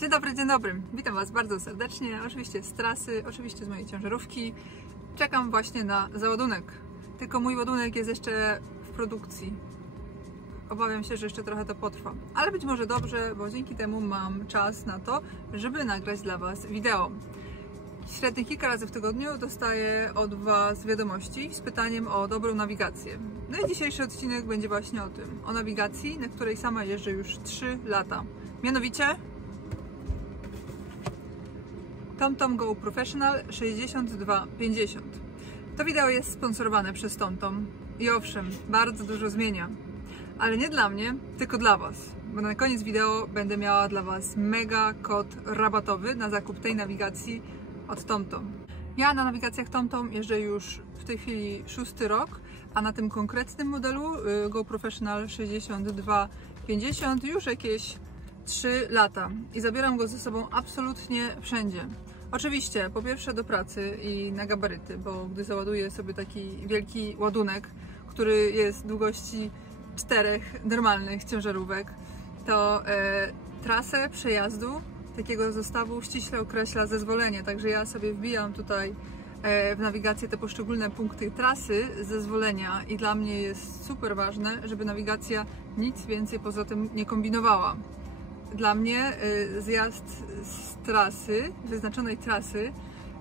Dzień dobry. Witam Was bardzo serdecznie, oczywiście z trasy, oczywiście z mojej ciężarówki. Czekam właśnie na załadunek, tylko mój ładunek jest jeszcze w produkcji. Obawiam się, że jeszcze trochę to potrwa, ale być może dobrze, bo dzięki temu mam czas na to, żeby nagrać dla Was wideo. Średnio kilka razy w tygodniu dostaję od Was wiadomości z pytaniem o dobrą nawigację. No i dzisiejszy odcinek będzie właśnie o tym, o nawigacji, na której sama jeżdżę już 3 lata. Mianowicie TomTom Go Professional 6250. To wideo jest sponsorowane przez TomTom i owszem, bardzo dużo zmienia. Ale nie dla mnie, tylko dla Was, bo na koniec wideo będę miała dla Was mega kod rabatowy na zakup tej nawigacji od TomTom. Ja na nawigacjach TomTom jeżdżę już w tej chwili 6. rok, a na tym konkretnym modelu Go Professional 6250 już jakieś 3 lata i zabieram go ze sobą absolutnie wszędzie. Oczywiście, po pierwsze do pracy i na gabaryty, bo gdy załaduję sobie taki wielki ładunek, który jest długości 4 normalnych ciężarówek, to trasę przejazdu takiego zestawu ściśle określa zezwolenie, także ja sobie wbijam tutaj w nawigację te poszczególne punkty trasy zezwolenia i dla mnie jest super ważne, żeby nawigacja nic więcej poza tym nie kombinowała. Dla mnie zjazd z trasy, wyznaczonej trasy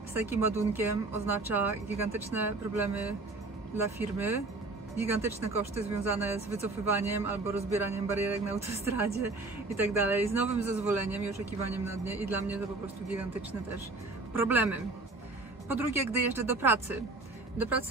z takim ładunkiem oznacza gigantyczne problemy dla firmy, gigantyczne koszty związane z wycofywaniem albo rozbieraniem barierek na autostradzie itd., z nowym zezwoleniem i oczekiwaniem na nie i dla mnie to po prostu gigantyczne też problemy. Po drugie, gdy jeżdżę do pracy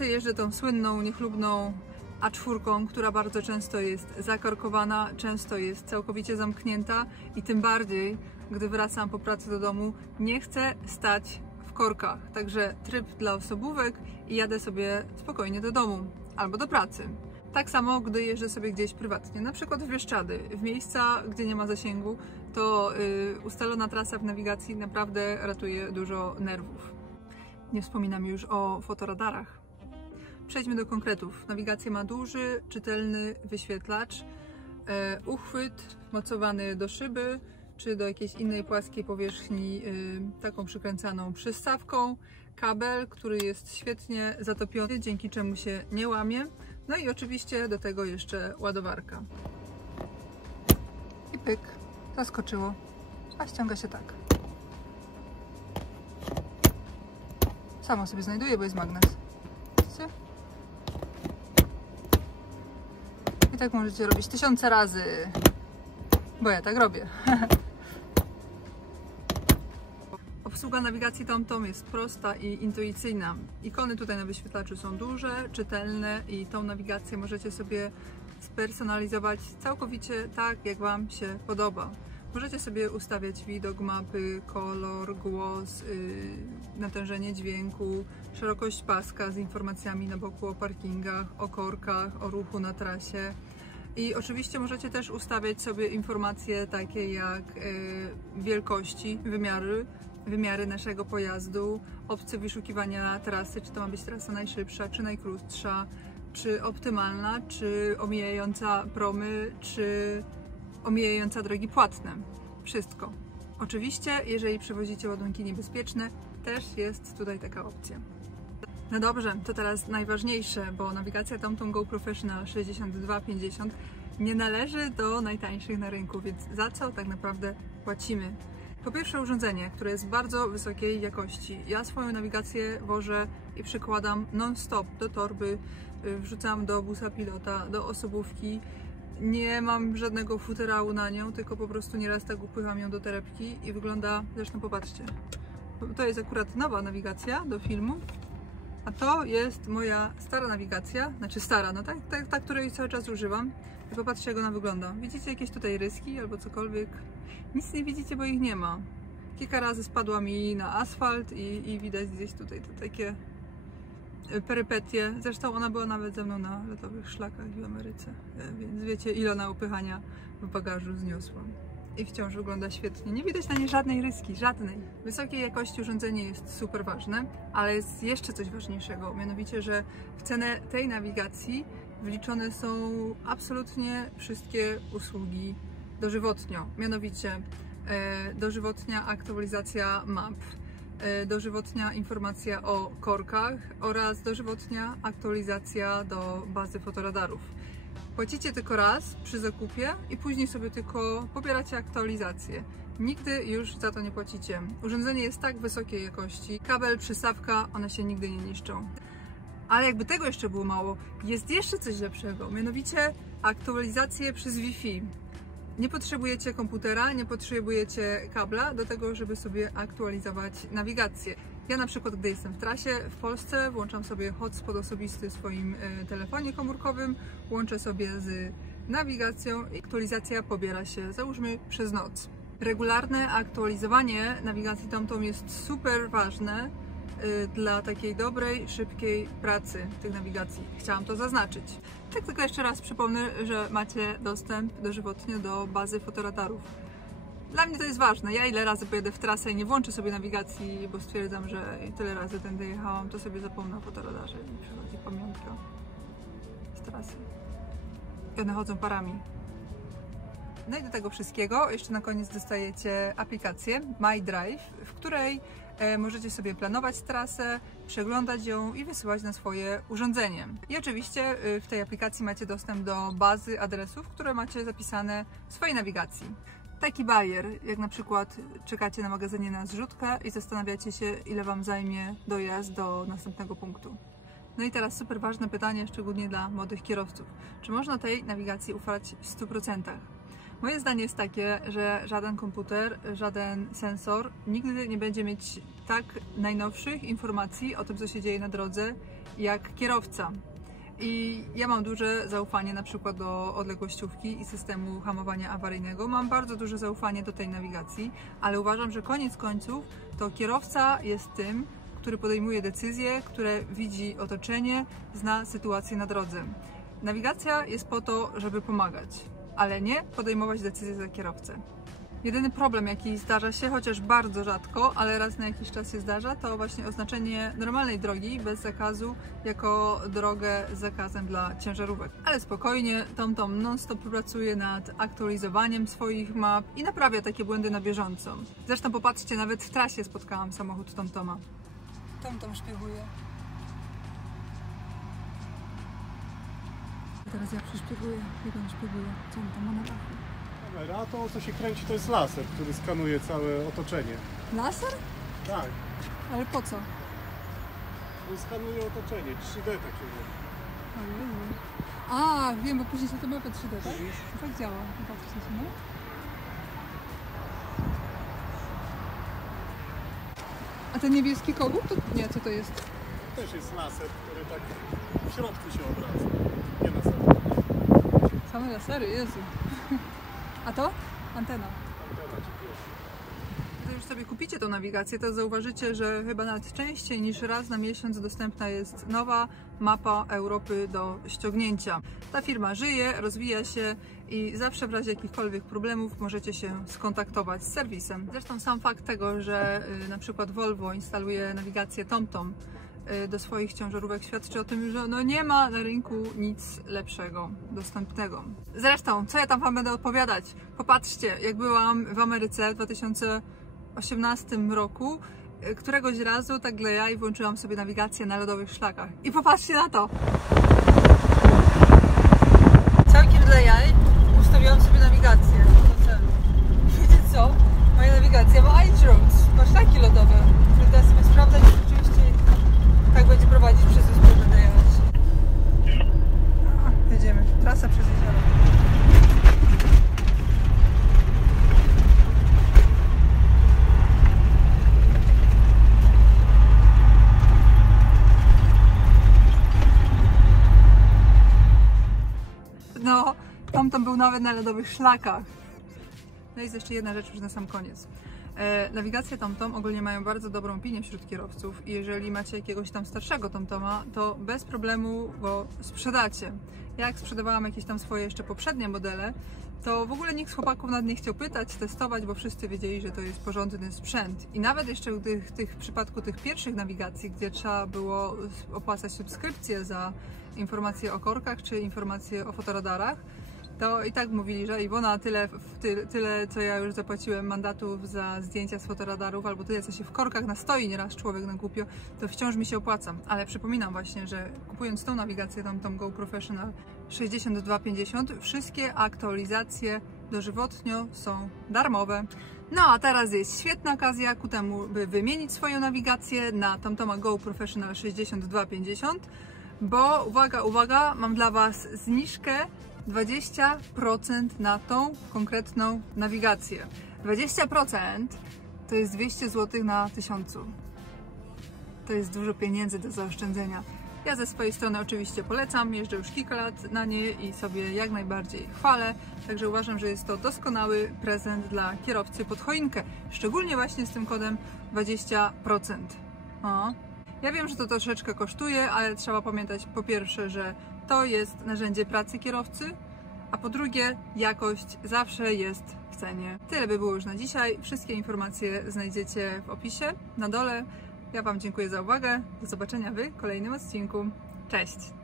jeżdżę tą słynną, niechlubną A4, która bardzo często jest zakorkowana, często jest całkowicie zamknięta i tym bardziej, gdy wracam po pracy do domu, nie chcę stać w korkach. Także tryb dla osobówek i jadę sobie spokojnie do domu albo do pracy. Tak samo, gdy jeżdżę sobie gdzieś prywatnie, na przykład w Bieszczady, w miejsca, gdzie nie ma zasięgu, to ustalona trasa w nawigacji naprawdę ratuje dużo nerwów. Nie wspominam już o fotoradarach. Przejdźmy do konkretów. Nawigacja ma duży, czytelny wyświetlacz, uchwyt mocowany do szyby czy do jakiejś innej płaskiej powierzchni taką przykręcaną przystawką, kabel, który jest świetnie zatopiony, dzięki czemu się nie łamie, no i oczywiście do tego jeszcze ładowarka. I pyk, zaskoczyło, a ściąga się tak. Samo sobie znajduje, bo jest magnes. Widzicie? I tak możecie robić 1000 razy, bo ja tak robię. Obsługa nawigacji TomTom jest prosta i intuicyjna. Ikony tutaj na wyświetlaczu są duże, czytelne i tą nawigację możecie sobie spersonalizować całkowicie tak, jak Wam się podoba. Możecie sobie ustawiać widok mapy, kolor, głos, natężenie dźwięku, szerokość paska z informacjami na boku o parkingach, o korkach, o ruchu na trasie. I oczywiście możecie też ustawiać sobie informacje takie jak wielkości, wymiary naszego pojazdu, opcje wyszukiwania trasy, czy to ma być trasa najszybsza, czy najkrótsza, czy optymalna, czy omijająca promy, czy omijająca drogi płatne. Wszystko. Oczywiście, jeżeli przewozicie ładunki niebezpieczne, też jest tutaj taka opcja. No dobrze, to teraz najważniejsze, bo nawigacja TomTom Go Professional 6250 nie należy do najtańszych na rynku, więc za co tak naprawdę płacimy? Po pierwsze urządzenie, które jest bardzo wysokiej jakości. Ja swoją nawigację wożę i przykładam non-stop do torby, wrzucam do busa pilota, do osobówki. Nie mam żadnego futerału na nią, tylko po prostu nieraz tak upływam ją do torebki i wygląda, zresztą popatrzcie, to jest akurat nowa nawigacja do filmu, a to jest moja stara nawigacja, znaczy stara, no ta, której cały czas używam. I popatrzcie, jak ona wygląda. Widzicie jakieś tutaj ryski albo cokolwiek? Nic nie widzicie, bo ich nie ma. Kilka razy spadła mi na asfalt i widać gdzieś tutaj to takie perypetie. Zresztą ona była nawet ze mną na lotowych szlakach w Ameryce, więc wiecie, ile ona upychania w bagażu zniosłam. I wciąż wygląda świetnie. Nie widać na niej żadnej ryski, żadnej. Wysokiej jakości urządzenie jest super ważne, ale jest jeszcze coś ważniejszego, mianowicie, że w cenę tej nawigacji wliczone są absolutnie wszystkie usługi dożywotnio. Mianowicie dożywotnia aktualizacja map, dożywotnia informacja o korkach oraz dożywotnia aktualizacja do bazy fotoradarów. Płacicie tylko raz przy zakupie i później sobie tylko pobieracie aktualizację. Nigdy już za to nie płacicie. Urządzenie jest tak wysokiej jakości, kabel, przystawka, one się nigdy nie niszczą. Ale jakby tego jeszcze było mało, jest jeszcze coś lepszego, mianowicie aktualizacje przez Wi-Fi. Nie potrzebujecie komputera, nie potrzebujecie kabla do tego, żeby sobie aktualizować nawigację. Ja na przykład, gdy jestem w trasie w Polsce, włączam sobie hotspot osobisty w swoim telefonie komórkowym, łączę sobie z nawigacją i aktualizacja pobiera się, załóżmy, przez noc. Regularne aktualizowanie nawigacji TomTom jest super ważne dla takiej dobrej, szybkiej pracy tych nawigacji. Chciałam to zaznaczyć. Tak tylko jeszcze raz przypomnę, że macie dostęp dożywotnio do bazy fotoradarów. Dla mnie to jest ważne. Ja ile razy pojedę w trasę i nie włączę sobie nawigacji, bo stwierdzam, że tyle razy tędy jechałam, to sobie zapomnę o fotoradarze i przychodzi pamiątka z trasy. I one chodzą parami. No i do tego wszystkiego jeszcze na koniec dostajecie aplikację My Drive, w której możecie sobie planować trasę, przeglądać ją i wysyłać na swoje urządzenie. I oczywiście w tej aplikacji macie dostęp do bazy adresów, które macie zapisane w swojej nawigacji. Taki bajer, jak na przykład czekacie na magazynie na zrzutkę i zastanawiacie się, ile Wam zajmie dojazd do następnego punktu. No i teraz super ważne pytanie, szczególnie dla młodych kierowców. Czy można tej nawigacji ufać w 100%? Moje zdanie jest takie, że żaden komputer, żaden sensor nigdy nie będzie mieć tak najnowszych informacji o tym, co się dzieje na drodze, jak kierowca. I ja mam duże zaufanie na przykład do odległościówki i systemu hamowania awaryjnego. Mam bardzo duże zaufanie do tej nawigacji, ale uważam, że koniec końców to kierowca jest tym, który podejmuje decyzje, które widzi otoczenie, zna sytuację na drodze. Nawigacja jest po to, żeby pomagać, ale nie podejmować decyzji za kierowcę. Jedyny problem, jaki zdarza się, chociaż bardzo rzadko, ale raz na jakiś czas się zdarza, to właśnie oznaczenie normalnej drogi bez zakazu jako drogę z zakazem dla ciężarówek. Ale spokojnie, TomTom non-stop pracuje nad aktualizowaniem swoich map i naprawia takie błędy na bieżąco. Zresztą popatrzcie, nawet w trasie spotkałam samochód TomToma. TomTom szpieguje. Teraz ja przyszpieguję, jak on szpieguje. Co on tam ma na dachu? Kamera, to co się kręci, to jest laser, który skanuje całe otoczenie. Laser? Tak. Ale po co? On skanuje otoczenie, 3D takie. Ojej. A, wiem, bo później się to mapę 3D, tak? Tak działa. Popatrzcie się, no. A ten niebieski kogut? To nie, co to jest? To też jest laser, który tak w środku się obraca. Nie na zewnątrz. Same lasery, Jezu. A to? Antena. Gdy już sobie kupicie tą nawigację, to zauważycie, że chyba nawet częściej niż raz na miesiąc dostępna jest nowa mapa Europy do ściągnięcia. Ta firma żyje, rozwija się i zawsze w razie jakichkolwiek problemów możecie się skontaktować z serwisem. Zresztą sam fakt tego, że na przykład Volvo instaluje nawigację TomTom do swoich ciężarówek świadczy o tym, że no nie ma na rynku nic lepszego dostępnego. Zresztą, co ja tam Wam będę odpowiadać? Popatrzcie, jak byłam w Ameryce w 2018 roku, któregoś razu tak dla jaj włączyłam sobie nawigację na lodowych szlakach. I popatrzcie na to! Całkiem dla jaj ustawiłam sobie nawigację do celu. Wiecie co? Moja nawigacja ma ice roads, ma szlaki lodowe. Teraz sobie sprawdzać, czy rzeczywiście tak będzie prowadzić przez wyspę, będę jechać. Jedziemy. Trasa przez jezioro. No, TomTom był nawet na lodowych szlakach. No i jest jeszcze jedna rzecz już na sam koniec. Nawigacje TomTom ogólnie mają bardzo dobrą opinię wśród kierowców i jeżeli macie jakiegoś tam starszego TomToma, to bez problemu go sprzedacie. Ja jak sprzedawałam jakieś tam swoje jeszcze poprzednie modele, to w ogóle nikt z chłopaków nawet nie chciał pytać, testować, bo wszyscy wiedzieli, że to jest porządny sprzęt. I nawet jeszcze w przypadku tych pierwszych nawigacji, gdzie trzeba było opłacać subskrypcję za informacje o korkach czy informacje o fotoradarach, to i tak mówili, że Iwona, tyle co ja już zapłaciłem mandatów za zdjęcia z fotoradarów, albo tyle co się w korkach nastoi nieraz człowiek na głupio, to wciąż mi się opłaca. Ale przypominam właśnie, że kupując tą nawigację, TomTom Go Professional 6250, wszystkie aktualizacje dożywotnio są darmowe. No a teraz jest świetna okazja ku temu, by wymienić swoją nawigację na TomToma Go Professional 6250, bo uwaga, uwaga, mam dla Was zniżkę 20% na tą konkretną nawigację. 20% to jest 200 zł na 1000. To jest dużo pieniędzy do zaoszczędzenia. Ja ze swojej strony oczywiście polecam, jeżdżę już kilka lat na niej i sobie jak najbardziej chwalę, także uważam, że jest to doskonały prezent dla kierowcy pod choinkę, szczególnie właśnie z tym kodem 20%. Ja wiem, że to troszeczkę kosztuje, ale trzeba pamiętać po pierwsze, że to jest narzędzie pracy kierowcy, a po drugie jakość zawsze jest w cenie. Tyle by było już na dzisiaj, wszystkie informacje znajdziecie w opisie na dole. Ja Wam dziękuję za uwagę, do zobaczenia w kolejnym odcinku. Cześć!